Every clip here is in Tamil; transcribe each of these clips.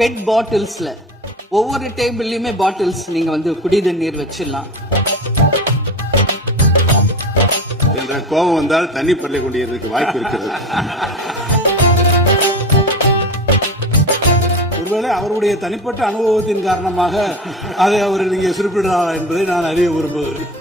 பெட் பாட்டில்ஸ்ல ஒவ்வொரு டேபிள்லயுமே பாட்டில்ஸ் நீங்க வந்து குடி தண்ணீர் வச்சிடலாம். என்ற கோபம் வந்தால் தண்ணி பள்ளி கொண்டிருக்க வாய்ப்பு இருக்கிறது. ஒருவேளை அவருடைய தனிப்பட்ட அனுபவத்தின் காரணமாக அதை அவர் நீங்க குறிப்பிடுறாரா என்பதை நான் அறிய விரும்புகிறேன்.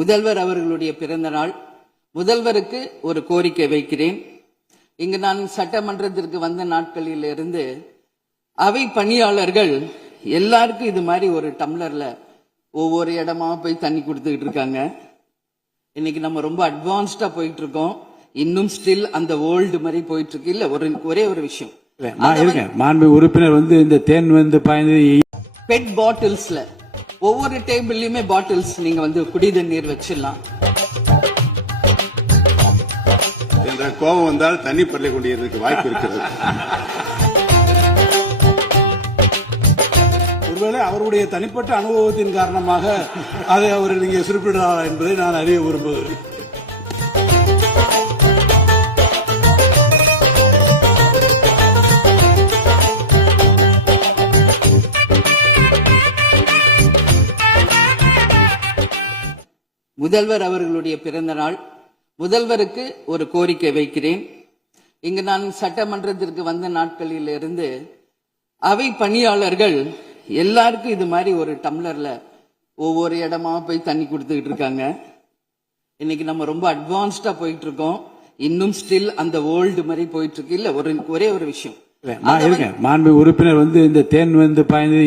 முதல்வர் அவர்களுடைய பிறந்த நாள். முதல்வருக்கு ஒரு கோரிக்கை வைக்கிறேன். இங்கு நான் சட்டமன்றத்திற்கு வந்த நாட்களில் இருந்து அவை பணியாளர்கள் எல்லாருக்கும் இது மாதிரி ஒரு டம்ளர்ல ஒவ்வொரு இடமா போய் தண்ணி கொடுத்துக்கிட்டு இருக்காங்க. இன்னைக்கு நம்ம ரொம்ப அட்வான்ஸ்டா போயிட்டு இருக்கோம். இன்னும் ஸ்டில் அந்த ஓல்டு மாதிரி போயிட்டு இருக்கு. இல்ல ஒரே ஒரு விஷயம், மாண்பு உறுப்பினர் வந்து இந்த தேன் வந்து பாய்ந்து பெட் பாட்டில்ஸ்ல ஒவ்வொரு டேபிள்லயுமே பாட்டில்ஸ் நீங்க வந்து குடி தண்ணீர் வச்சிடலாம். என்ற கோபம் வந்தால் தண்ணி பள்ளி கொண்டிருக்க வாய்ப்பு இருக்கிறது. ஒருவேளை அவருடைய தனிப்பட்ட அனுபவத்தின் காரணமாக அதை அவர் நீங்க குறிப்பிடுறாரா என்பதை நான் அறிய விரும்புகிறேன். முதல்வர் அவர்களுடைய பிறந்த நாள். முதல்வருக்கு ஒரு கோரிக்கை வைக்கிறேன். இங்கு நான் சட்டமன்றத்திற்கு வந்த நாட்களில் இருந்து அவை பணியாளர்கள் எல்லாருக்கும் இது மாதிரி ஒரு டம்ளர்ல ஒவ்வொரு இடமா போய் தண்ணி கொடுத்துக்கிட்டு இருக்காங்க. இன்னைக்கு நம்ம ரொம்ப அட்வான்ஸ்டா போயிட்டு இருக்கோம். இன்னும் ஸ்டில் அந்த ஓல்டு மாதிரி போயிட்டு இருக்கு. இல்ல ஒரே ஒரு விஷயம், மாண்பு உறுப்பினர் வந்து இந்த தேன் வந்து பாய்ந்து